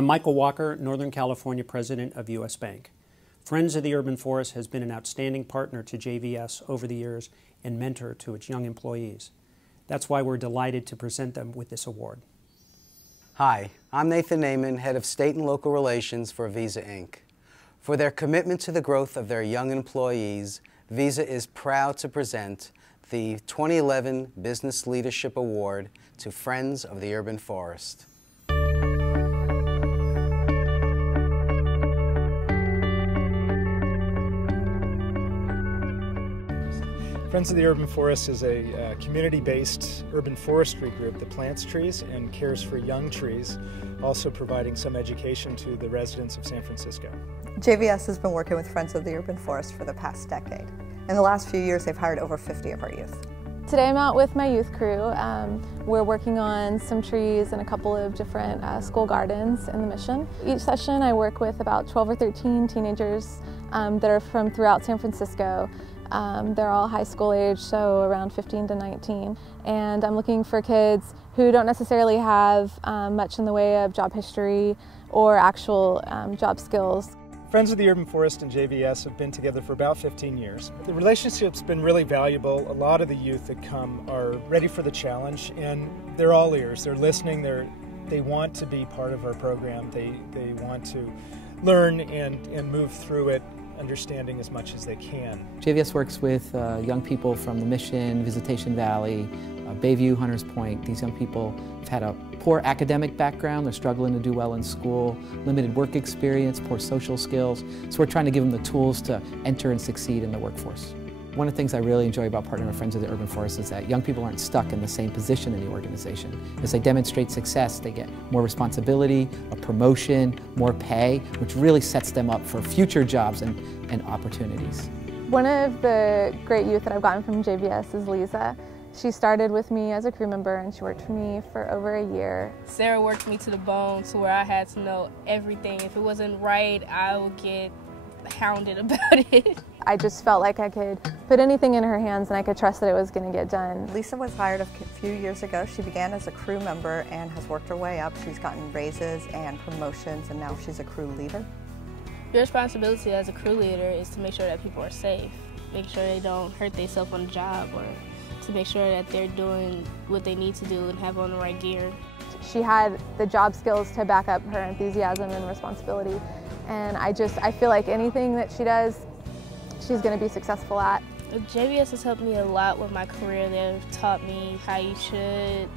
I'm Michael Walker, Northern California President of U.S. Bank. Friends of the Urban Forest has been an outstanding partner to JVS over the years and mentor to its young employees. That's why we're delighted to present them with this award. Hi, I'm Nathan Naiman, Head of State and Local Relations for Visa Inc. For their commitment to the growth of their young employees, Visa is proud to present the 2011 Business Leadership Award to Friends of the Urban Forest. Friends of the Urban Forest is a community-based urban forestry group that plants trees and cares for young trees, also providing some education to the residents of San Francisco. JVS has been working with Friends of the Urban Forest for the past decade. In the last few years, they've hired over 50 of our youth. Today I'm out with my youth crew. We're working on some trees in a couple of different school gardens in the Mission. Each session I work with about 12 or 13 teenagers that are from throughout San Francisco. They're all high school age, so around 15 to 19. And I'm looking for kids who don't necessarily have much in the way of job history or actual job skills. Friends of the Urban Forest and JVS have been together for about 15 years. The relationship's been really valuable. A lot of the youth that come are ready for the challenge, and they're all ears. They're listening. They want to be part of our program. They want to learn and move through it, understanding as much as they can. JVS works with young people from the Mission, Visitation Valley, Bayview, Hunters Point. These young people have had a poor academic background, they're struggling to do well in school, limited work experience, poor social skills. So we're trying to give them the tools to enter and succeed in the workforce. One of the things I really enjoy about partnering with Friends of the Urban Forest is that young people aren't stuck in the same position in the organization. As they demonstrate success, they get more responsibility, a promotion, more pay, which really sets them up for future jobs and opportunities. One of the great youth that I've gotten from JVS is Lisa. She started with me as a crew member and she worked for me for over a year. Sarah worked me to the bone to where I had to know everything. If it wasn't right, I would get hounded about it. I just felt like I could put anything in her hands and I could trust that it was going to get done. Lisa was hired a few years ago. She began as a crew member and has worked her way up. She's gotten raises and promotions, and now she's a crew leader. Your responsibility as a crew leader is to make sure that people are safe, make sure they don't hurt themselves on the job, or to make sure that they're doing what they need to do and have on the right gear. She had the job skills to back up her enthusiasm and responsibility, and I feel like anything that she does, she's going to be successful at. JVS has helped me a lot with my career. They've taught me how you should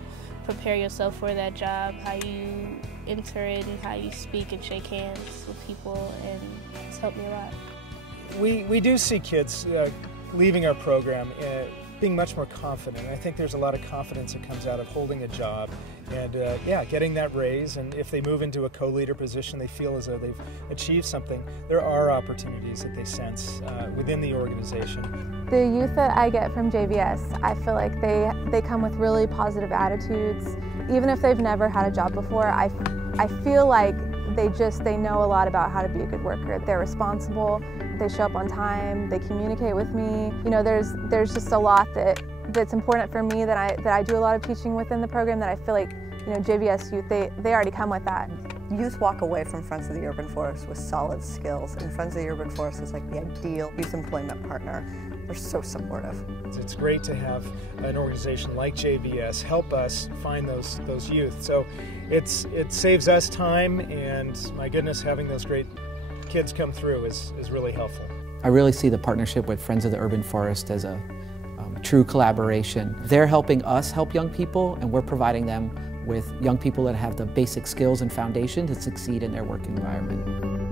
prepare yourself for that job, how you enter it, and how you speak and shake hands with people, and it's helped me a lot. We do see kids leaving our program being much more confident. I think there's a lot of confidence that comes out of holding a job and getting that raise, and if they move into a co-leader position, they feel as though they've achieved something. There are opportunities that they sense within the organization. The youth that I get from JVS, I feel like they come with really positive attitudes. Even if they've never had a job before, I feel like they know a lot about how to be a good worker. They're responsible, they show up on time, they communicate with me. You know, there's just a lot that's important for me that I do a lot of teaching within the program that I feel like, you know, JVS youth, they already come with that. Youth walk away from Friends of the Urban Forest with solid skills, and Friends of the Urban Forest is like the ideal youth employment partner. They're so supportive. It's great to have an organization like JVS help us find those youth. So it saves us time, and my goodness, having those great kids come through is really helpful. I really see the partnership with Friends of the Urban Forest as a true collaboration. They're helping us help young people, and we're providing them with young people that have the basic skills and foundation to succeed in their work environment.